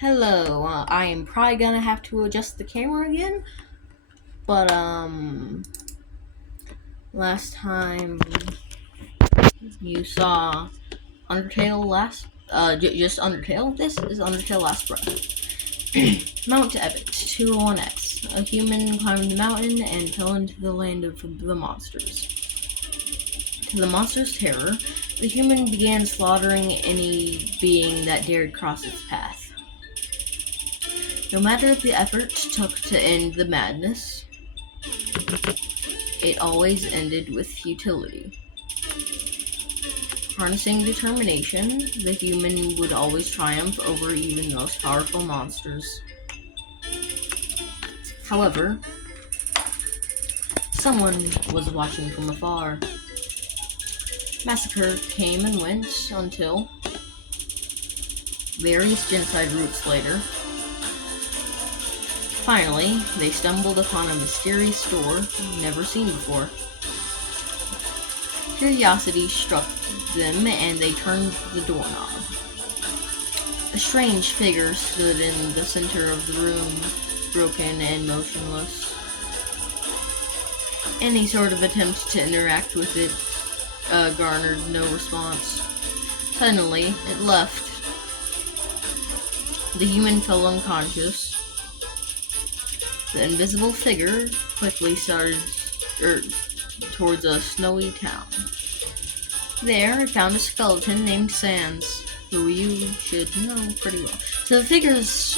Hello, I am probably gonna have to adjust the camera again, but last time you saw Undertale just Undertale. This is Undertale Last Breath. Mount Ebott, 201X. A human climbed the mountain and fell into the land of the monsters. To the monster's terror, the human began slaughtering any being that dared cross its path. No matter the effort took to end the madness, it always ended with futility. Harnessing determination, the human would always triumph over even the most powerful monsters. However, someone was watching from afar. Massacre came and went until, various genocide routes later, finally, they stumbled upon a mysterious door never seen before. Curiosity struck them, and they turned the doorknob. A strange figure stood in the center of the room, broken and motionless. Any sort of attempt to interact with it garnered no response. Suddenly, it left. The human fell unconscious. The invisible figure quickly started towards a snowy town. There, it found a skeleton named Sans, who you should know pretty well. To the figure's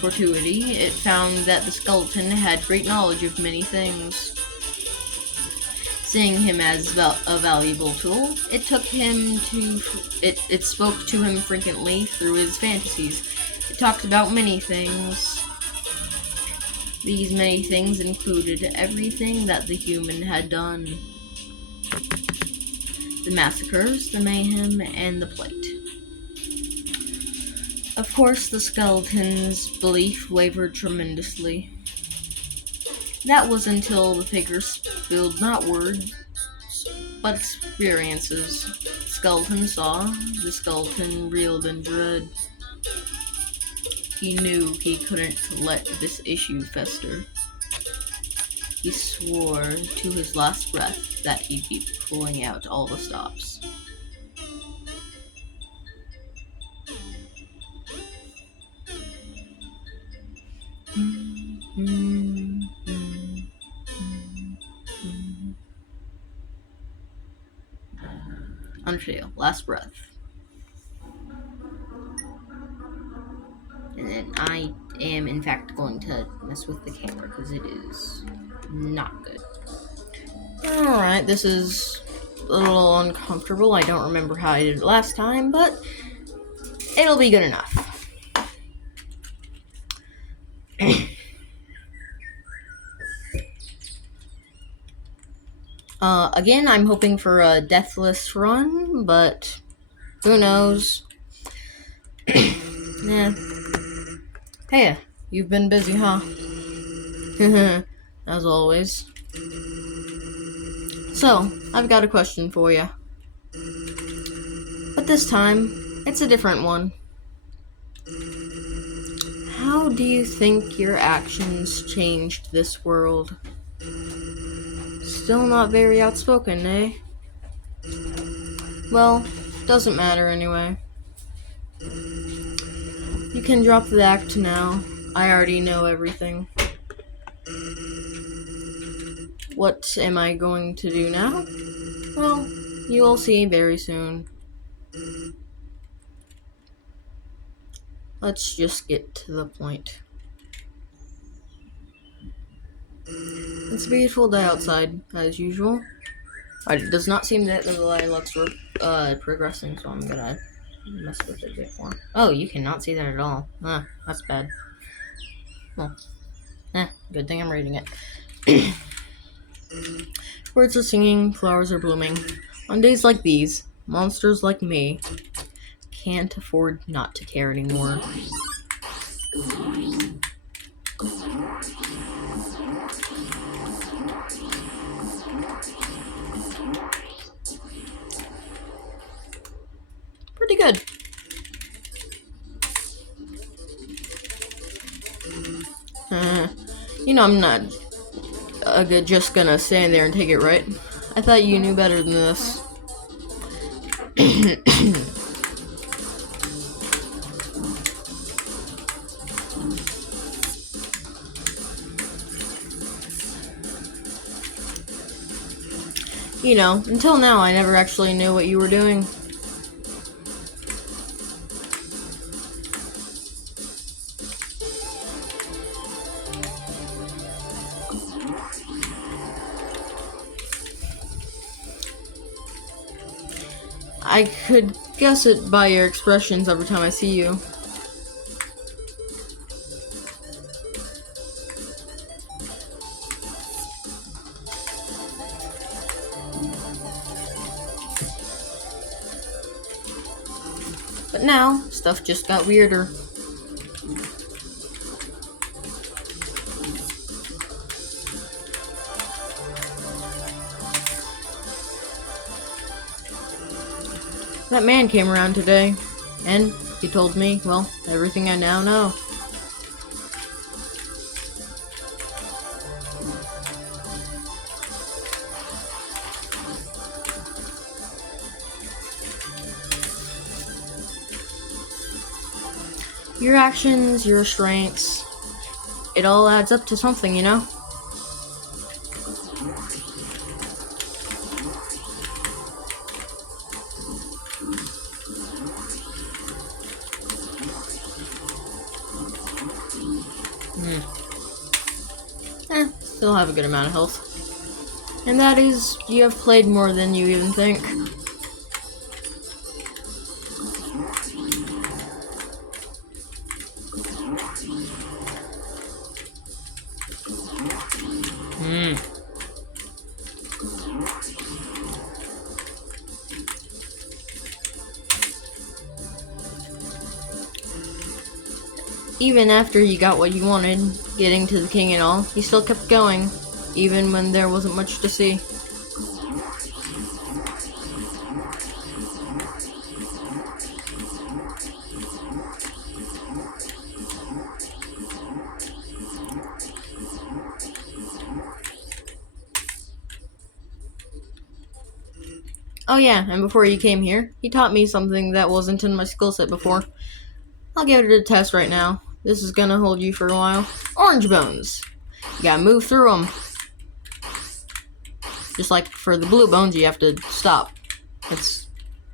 fortuity, it found that the skeleton had great knowledge of many things. Seeing him as a valuable tool, it spoke to him frequently through his fantasies. It talked about many things. These many things included everything that the human had done. The massacres, the mayhem, and the plight. Of course, the skeleton's belief wavered tremendously. That was until the figure spilled not words, but experiences. The skeleton saw, the skeleton reeled in dread. He knew he couldn't let this issue fester. He swore to his last breath that he'd be pulling out all the stops. Undertale, Last Breath. And then I am in fact going to mess with the camera because it is not good. Alright, this is a little uncomfortable. I don't remember how I did it last time, but it'll be good enough. Again, I'm hoping for a deathless run, but who knows? Yeah. Hey, you've been busy, huh? As always. So, I've got a question for you. But this time, it's a different one. How do you think your actions changed this world? Still not very outspoken, eh? Well, doesn't matter anyway. You can drop the act now. I already know everything. What am I going to do now? Well, you will see very soon. Let's just get to the point. It's a beautiful day outside, as usual. It does not seem that the lilacs were progressing, so I'm gonna mess with it a bit more. Oh, you cannot see that at all. That's bad. Well, good thing I'm reading it. Birds are singing, flowers are blooming. On days like these, monsters like me can't afford not to care anymore. Pretty good. You know I'm not just gonna stand there and take it, right? I thought you knew better than this. You know, until now I never actually knew what you were doing. I could guess it by your expressions every time I see you. But now, stuff just got weirder. That man came around today, and he told me, well, everything I now know. Your actions, your restraints, it all adds up to something, you know? Still have a good amount of health. And that is, you have played more than you even think. Even after you got what you wanted, getting to the king and all, you still kept going, even when there wasn't much to see. Oh yeah, and before you came here, he taught me something that wasn't in my skill set before. I'll give it a test right now. This is gonna hold you for a while. Orange bones. You gotta move through them. Just like for the blue bones, you have to stop. It's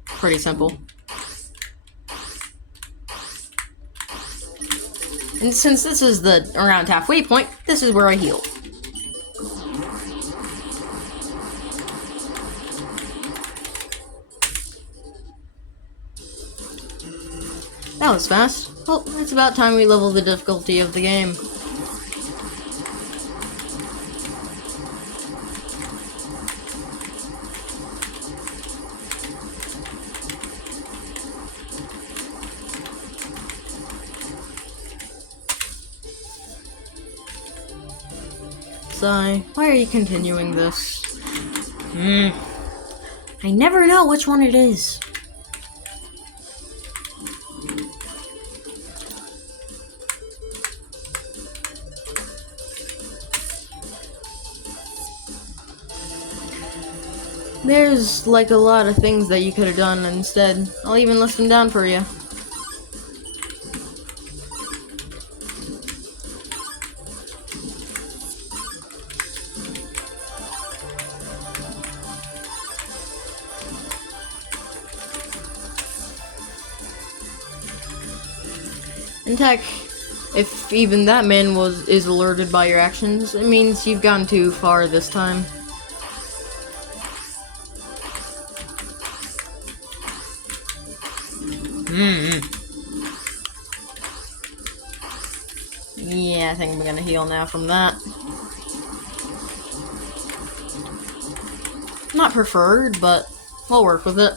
pretty simple. And since this is the around halfway point, this is where I heal. That was fast. Well, it's about time we level the difficulty of the game. Sigh, why are you continuing this? I never know which one it is. There's like a lot of things that you could have done instead. I'll even list them down for you. And Tech, if even that man is alerted by your actions, it means you've gone too far this time. Yeah, I think we're gonna heal now from that. Not preferred, but we'll work with it.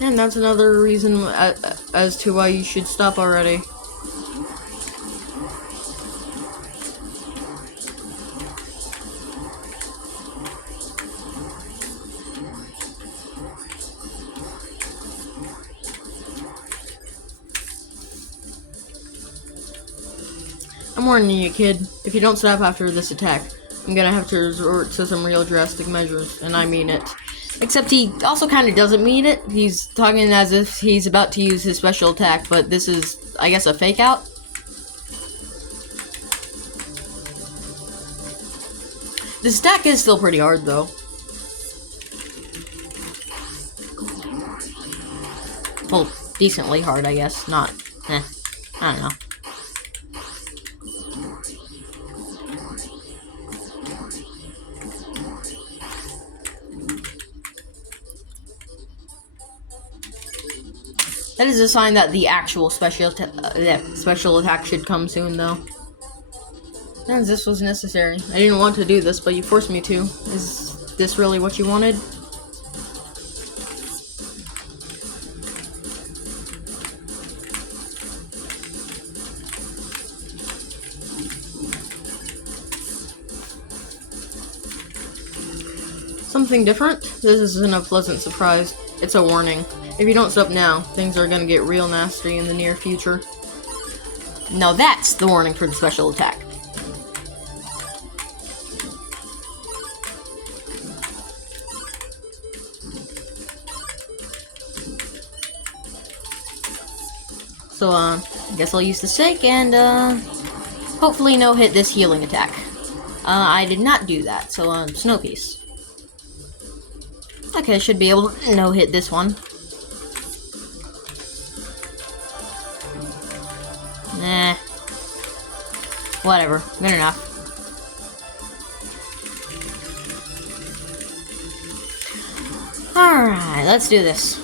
And that's another reason as to why you should stop already. I'm warning you, kid. If you don't stop after this attack, I'm gonna have to resort to some real drastic measures, and I mean it. Except he also kind of doesn't mean it. He's talking as if he's about to use his special attack, but this is, I guess, a fake out. This attack is still pretty hard, though. Well, decently hard, I guess. Not, I don't know. That is a sign that the actual special attack should come soon, though. And this was necessary. I didn't want to do this, but you forced me to. Is this really what you wanted? Something different? This isn't a pleasant surprise. It's a warning. If you don't stop now, things are gonna get real nasty in the near future. Now that's the warning for the special attack. So, I guess I'll use the stake and, hopefully no hit this healing attack. I did not do that, so, snow piece. Okay, should be able to no hit this one. Nah. Whatever, good enough. Alright, let's do this.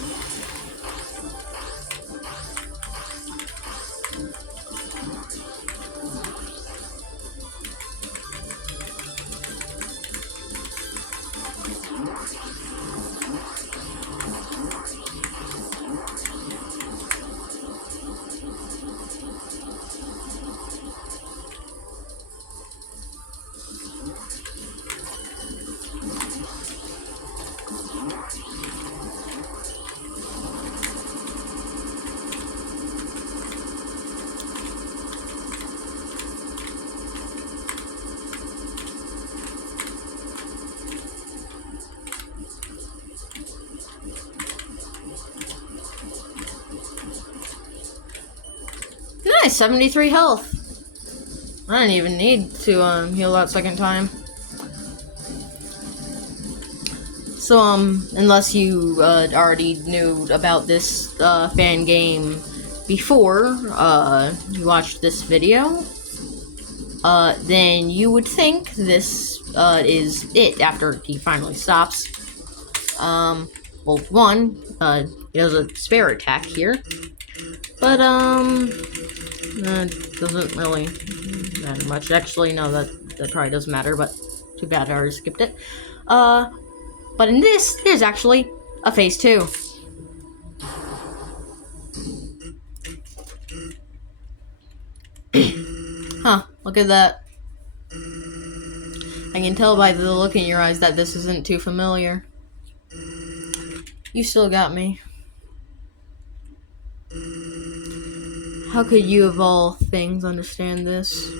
Nice, 73 health. I didn't even need to heal that second time. So unless you already knew about this fan game before you watched this video, then you would think this is it after he finally stops. Well, one, he has a spare attack here, but doesn't really matter much. Actually, no, that probably doesn't matter, but too bad I already skipped it. But in this, there's actually a phase 2. Huh, look at that. I can tell by the look in your eyes that this isn't too familiar. You still got me. How could you of all things understand this?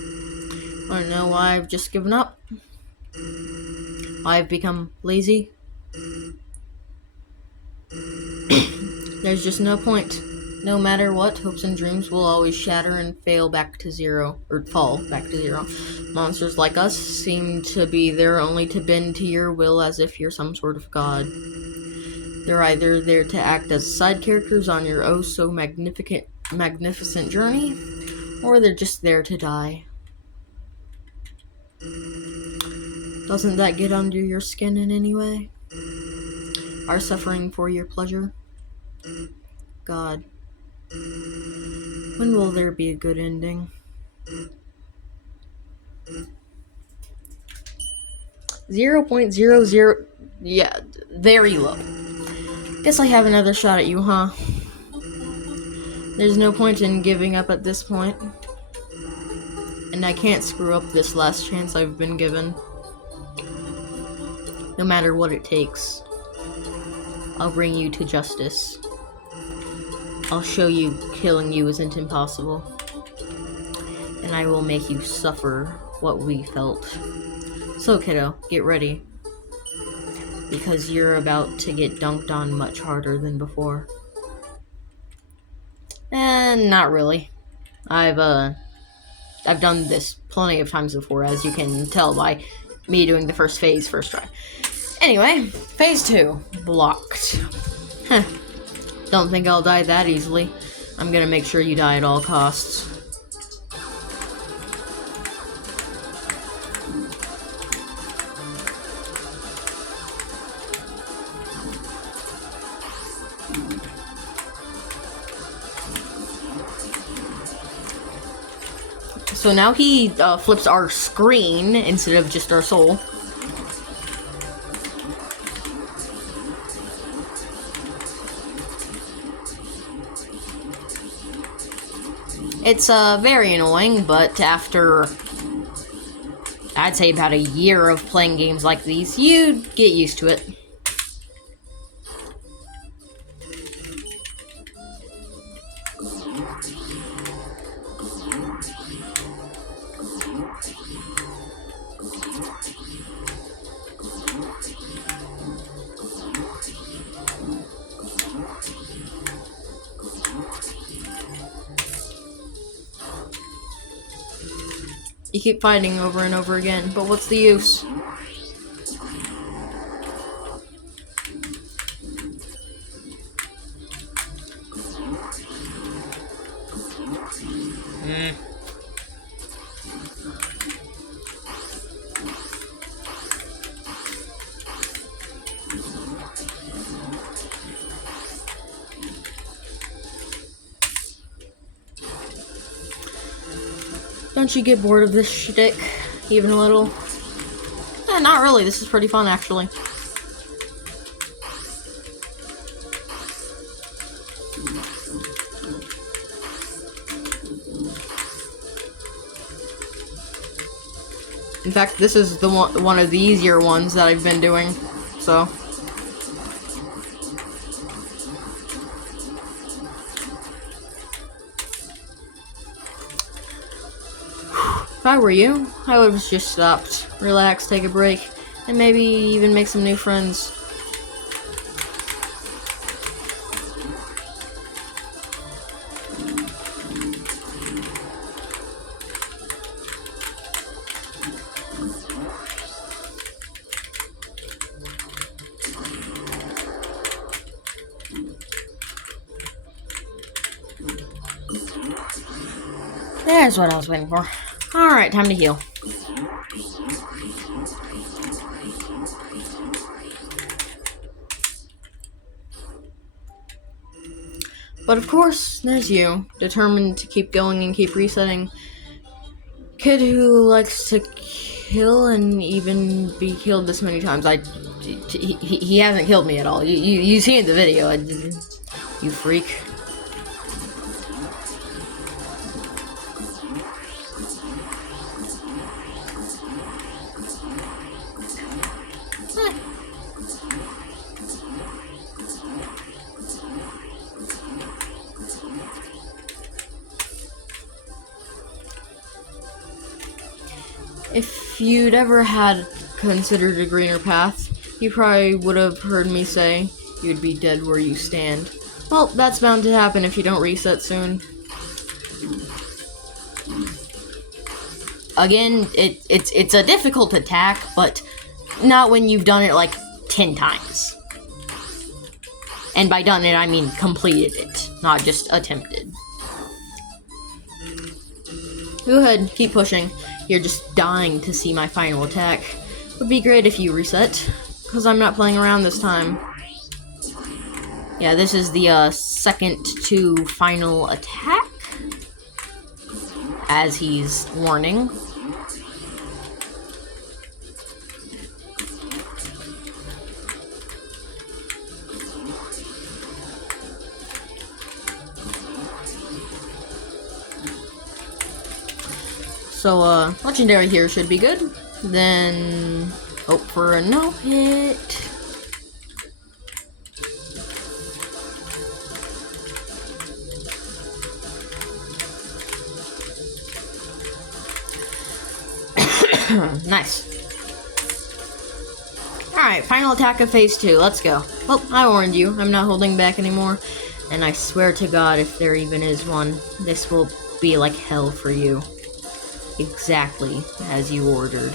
I don't know why I've just given up. Why I've become lazy. There's just no point. No matter what, hopes and dreams will always shatter and fail back to zero, or fall back to zero. Monsters like us seem to be there only to bend to your will as if you're some sort of god. They're either there to act as side characters on your oh so magnificent journey, or they're just there to die. Doesn't that get under your skin in any way? Our suffering for your pleasure? God. When will there be a good ending? 0.00. Yeah, very low. Guess I have another shot at you, huh? There's no point in giving up at this point. And I can't screw up this last chance I've been given. No matter what it takes. I'll bring you to justice. I'll show you killing you isn't impossible. and I will make you suffer what we felt. So, kiddo, get ready. Because you're about to get dunked on much harder than before. And not really. I've done this plenty of times before, as you can tell by me doing the first phase first try. Anyway, phase 2. Blocked. Heh. Don't think I'll die that easily. I'm gonna make sure you die at all costs. So now he flips our screen instead of just our soul. It's very annoying, but after, I'd say about a year of playing games like these, you get used to it. You keep fighting over and over again, but what's the use? Don't you get bored of this shtick, even a little? Not really, this is pretty fun, actually. In fact, this is the one of the easier ones that I've been doing, so... If I were you, I would have just stopped, relax, take a break, and maybe even make some new friends. There's what I was waiting for. Alright, time to heal. But of course, there's you, determined to keep going and keep resetting. Kid who likes to kill and even be killed this many times. He hasn't killed me at all. You see in the video. You freak. If you'd ever had considered a greener path, you probably would have heard me say you'd be dead where you stand. Well, that's bound to happen if you don't reset soon. Again, it's a difficult attack, but not when you've done it like 10 times. And by done it, I mean completed it, not just attempted. Go ahead, keep pushing. You're just dying to see my final attack. Would be great if you reset, because I'm not playing around this time. Yeah, this is the second to final attack, as he's warning. So, legendary here should be good. Then, hope for a no hit. Nice. Alright, final attack of phase 2. Let's go. Well, I warned you. I'm not holding back anymore. And I swear to God, if there even is one, this will be like hell for you. Exactly as you ordered.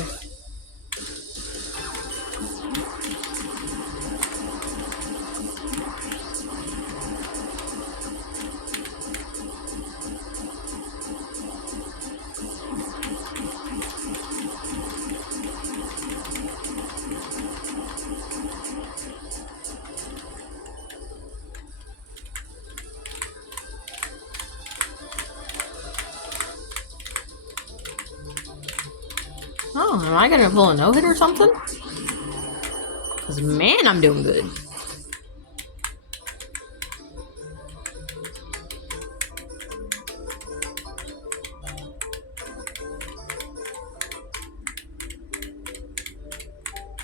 Oh, am I gonna pull a no-hit or something? Because, man, I'm doing good.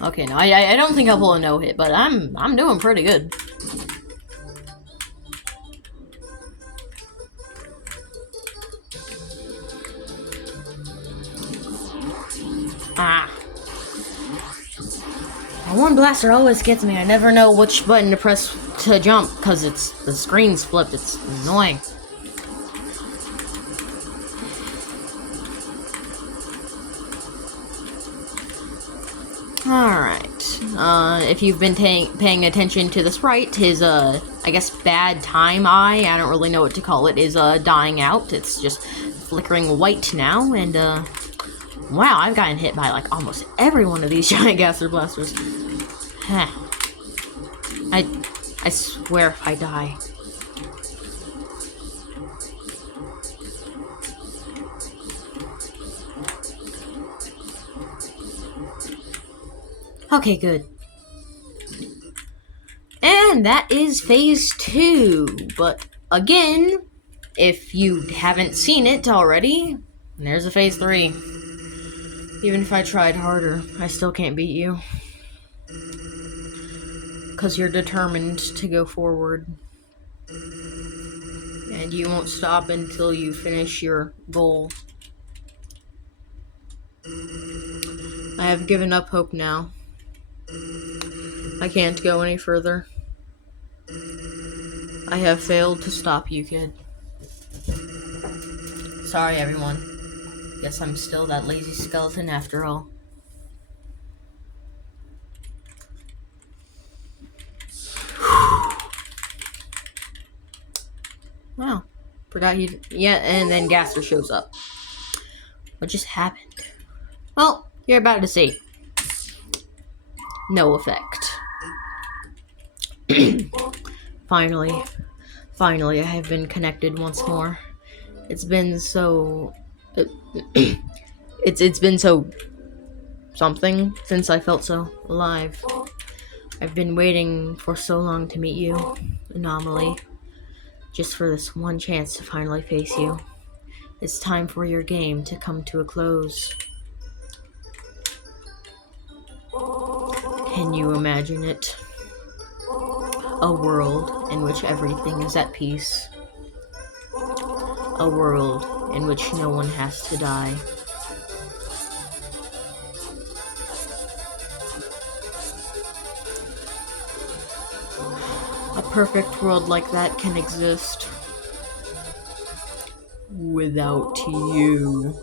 Okay, no, I don't think I'll pull a no-hit, but I'm doing pretty good. Ah. One blaster always gets me. I never know which button to press to jump because the screen's flipped. It's annoying. Alright. If you've been paying attention to the sprite, his, I guess, bad time eye, I don't really know what to call it, is, dying out. It's just flickering white now, and, wow, I've gotten hit by, like, almost every one of these giant gaster blasters. I swear if I die. Okay, good. And that is phase 2. But again, if you haven't seen it already, there's a phase 3. Even if I tried harder, I still can't beat you. Because you're determined to go forward. And you won't stop until you finish your goal. I have given up hope now. I can't go any further. I have failed to stop you, kid. Sorry, everyone. Guess I'm still that lazy skeleton after all. Wow. Forgot he... Yeah, and then Gaster shows up. What just happened? Well, you're about to see. No effect. Finally, I have been connected once more. It's been so... it's been so... something since I felt so alive. I've been waiting for so long to meet you, Anomaly. Just for this one chance to finally face you. It's time for your game to come to a close. Can you imagine it? A world in which everything is at peace. A world in which no one has to die. A perfect world like that can exist without you.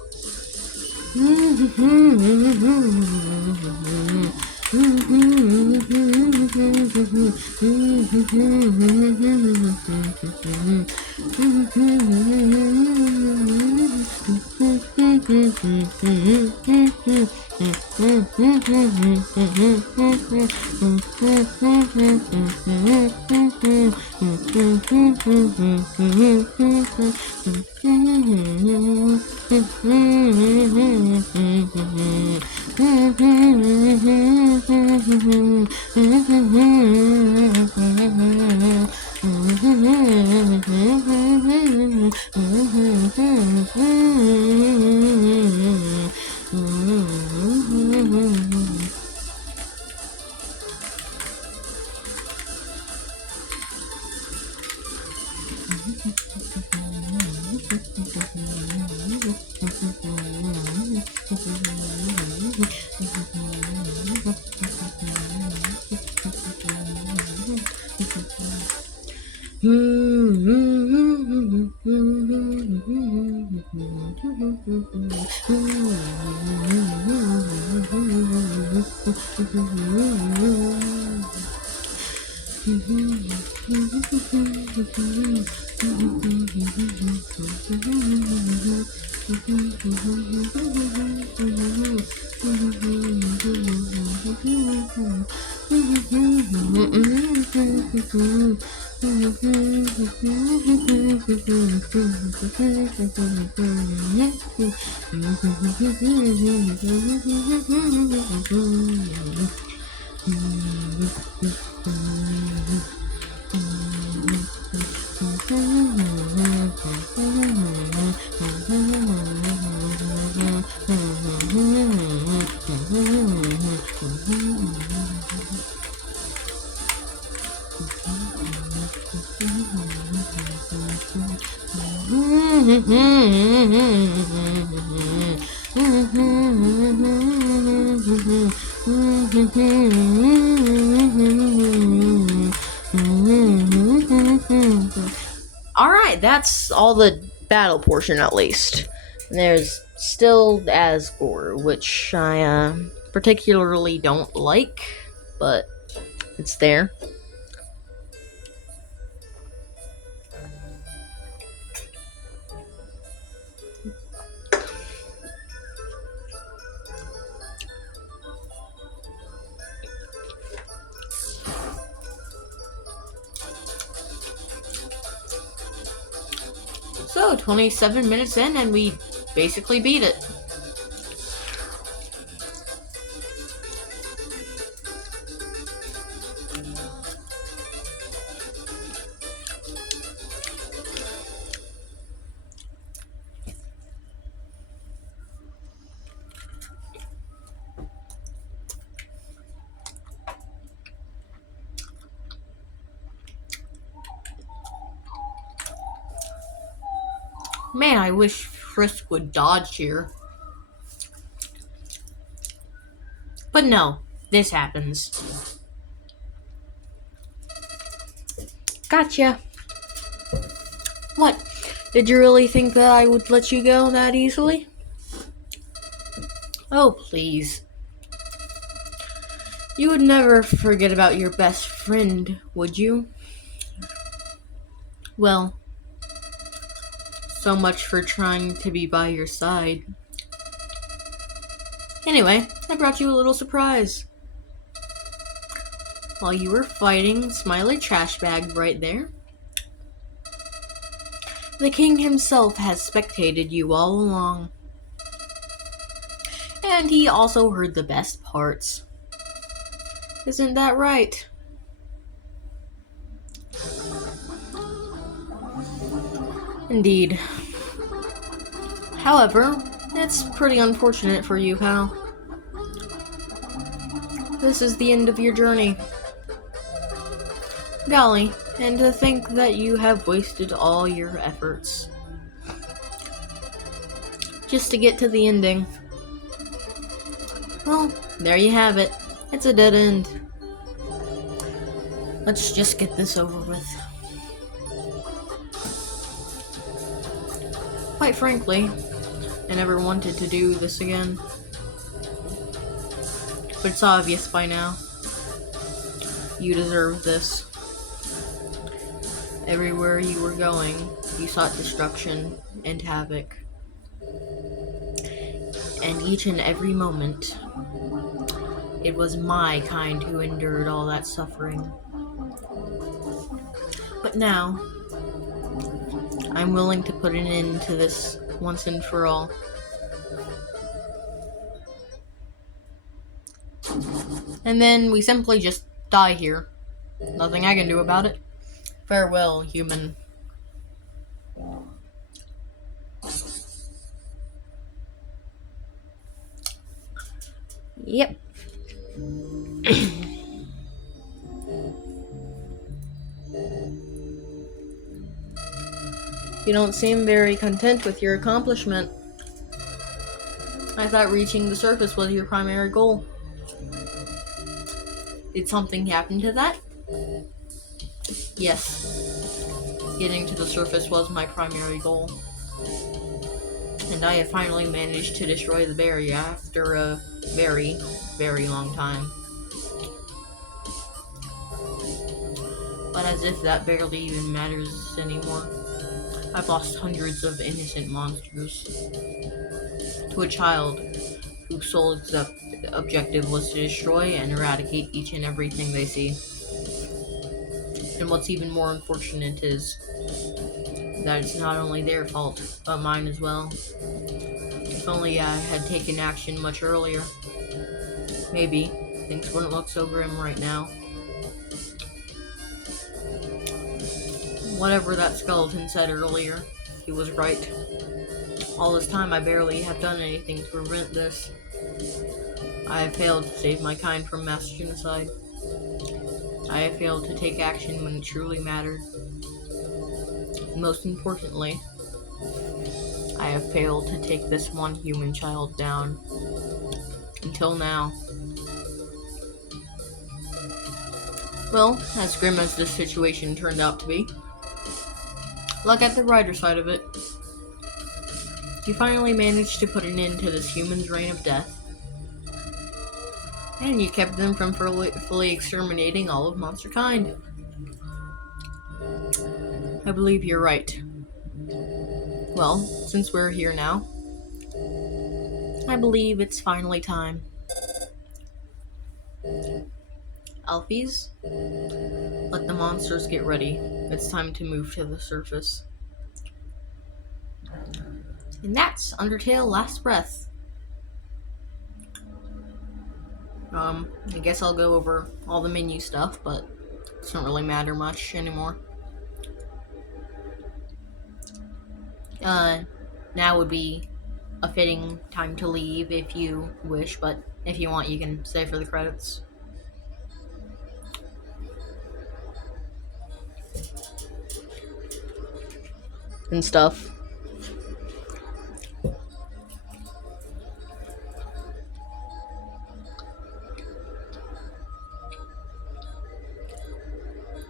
Alright, that's all the battle portion at least. And there's still Asgore, which I particularly don't like, but it's there. So, 27 minutes in, and we basically beat it. Man, I wish Frisk would dodge here. But no, this happens. Gotcha. What? Did you really think that I would let you go that easily? Oh, please. You would never forget about your best friend, would you? Well, so much for trying to be by your side. Anyway, I brought you a little surprise. While you were fighting Smiley Trash Bag right there, the king himself has spectated you all along. And he also heard the best parts. Isn't that right? Indeed. However, it's pretty unfortunate for you, pal. This is the end of your journey. Golly, and to think that you have wasted all your efforts just to get to the ending. Well, there you have it. It's a dead end. Let's just get this over with. Quite frankly, I never wanted to do this again. But it's obvious by now. You deserve this. Everywhere you were going, you sought destruction and havoc. And each and every moment, it was my kind who endured all that suffering. But now, I'm willing to put an end to this once and for all. And then we simply just die here. Nothing I can do about it. Farewell, human. Yep. You don't seem very content with your accomplishment. I thought reaching the surface was your primary goal. Did something happen to that? Yes. Getting to the surface was my primary goal, and I have finally managed to destroy the barrier after a very, very long time. But as if that barely even matters anymore, I've lost hundreds of innocent monsters to a child whose sole objective was to destroy and eradicate each and everything they see. And what's even more unfortunate is that it's not only their fault, but mine as well. If only I had taken action much earlier, maybe things wouldn't look so grim right now. Whatever that skeleton said earlier, he was right. All this time I barely have done anything to prevent this. I have failed to save my kind from mass genocide. I have failed to take action when it truly mattered. And most importantly, I have failed to take this one human child down. Until now. Well, as grim as this situation turned out to be, look at the brighter side of it. You finally managed to put an end to this human's reign of death. And you kept them from fully exterminating all of monster kind. I believe you're right. Well, since we're here now, I believe it's finally time. Alphys, let the monsters get ready. It's time to move to the surface. And that's Undertale Last Breath. I guess I'll go over all the menu stuff, but it doesn't really matter much anymore. Now would be a fitting time to leave if you wish, but if you want, you can stay for the credits. And stuff.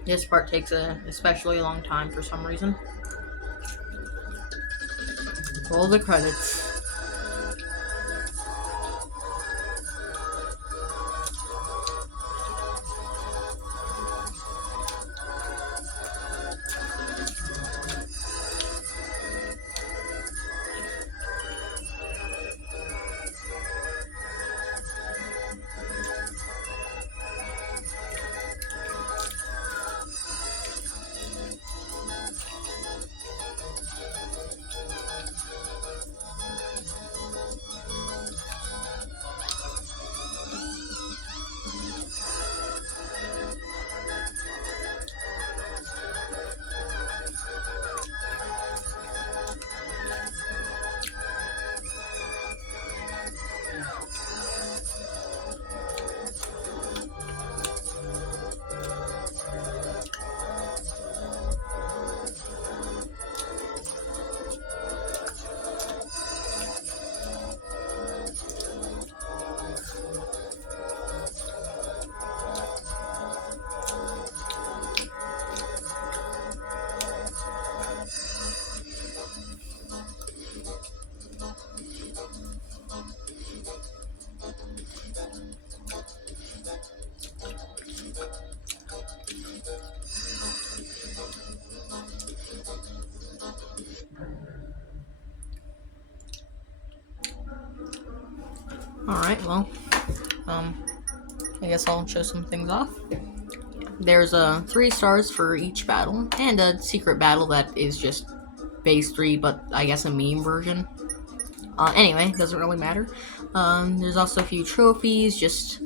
This part takes a especially long time for some reason. Roll the credits. Alright, well, I guess I'll show some things off. There's 3 stars for each battle, and a secret battle that is just base 3, but I guess a meme version. Anyway, doesn't really matter. There's also a few trophies, just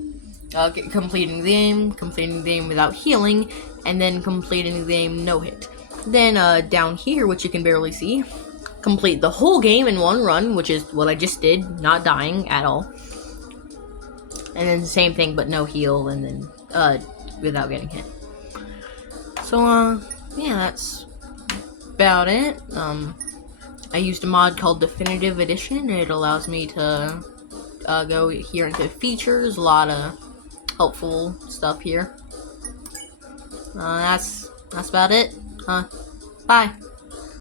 completing the game without healing, and then completing the game no hit. Then down here, which you can barely see, complete the whole game in one run, which is what I just did, not dying at all. And then the same thing, but no heal, and then without getting hit. So yeah, that's about it. I used a mod called Definitive Edition. It allows me to go here into features, a lot of helpful stuff here. That's about it. Bye.